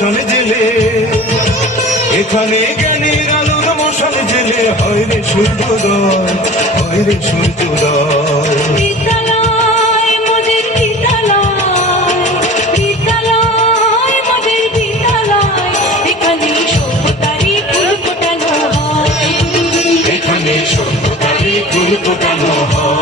মশাল জেলে, এখানে জ্ঞানের আলোর মশাল জেলে হয় রে সূর্যোদয়, হয় রে সূর্যোদয়। বিদ্যালয় মোদের বিদ্যালয়, বিদ্যালয় মোদের বিদ্যালয়, এখানে সভ্যতারই ফুল ফোটানো হয়, এখানে সভ্যতারই ফুল ফোটানো হয়।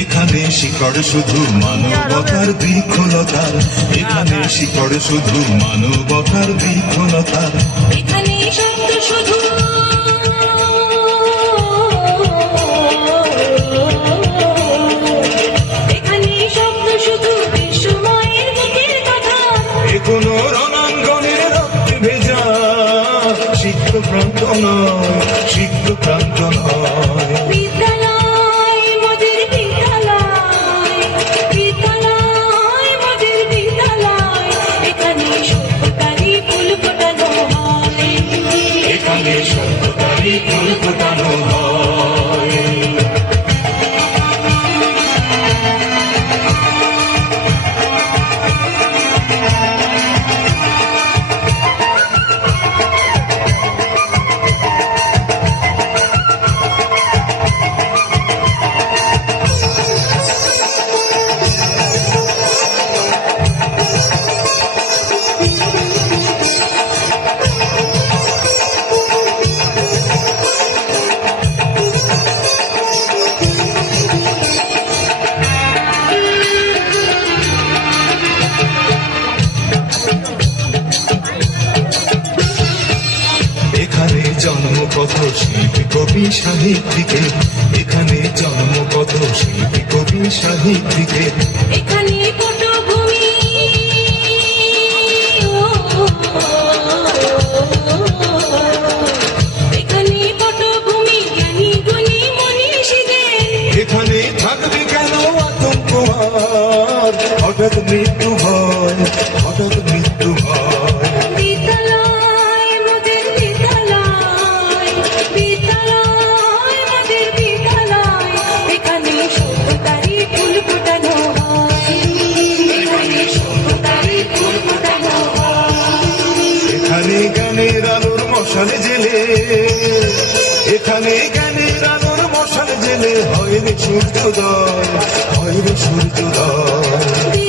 এখানে শিকড় শুধু মানবতার বৃক্ষলতার, এখানে শিকড় শুধু মানবতার বৃক্ষলতার, এখানে শব্দ শুধু এখানে শব্দ শুধু বিশ্বময়ের বুকের কথা, এ কোনো রণাঙ্গনের রক্তে ভেজা সিক্ত প্রান্ত নয়, সিক্ত প্রান্ত নয়। বিদ্যালয় মোদের বিদ্যালয়, বিদ্যালয় মোদের বিদ্যালয়, এখানে সভ্যতারই ফুল ফোটানো হয়, এখানে সভ্যতারই ফুল ফোটানো হয়। এখানে জন্ম কত শিল্পী কবি সাহিত্যিকের, এখানে জন্ম কত শিল্পী কবি সাহিত্যিকের, এখানে পটভূমি এখানে পটভূমি জ্ঞানী গুণী মনীষীদের, এখানে থাকবে কেন আতঙ্ক আর হঠাৎ মৃত্যু ভয়, হঠাৎ মৃত্যু ভয়। বিদ্যালয় মোদের বিদ্যালয়, বিদ্যালয় মোদের বিদ্যালয়, এখানে সভ্যতারই ফুল ফোটানো হয়, এখানে সভ্যতারই ফুল ফোটানো হয়, এখানে জ্ঞানের আলোর মশাল জেলে, এখানে জ্ঞানের আলোর মশাল জেলে হয় রে সূর্যোদয়, হয় রে সূর্যোদয়।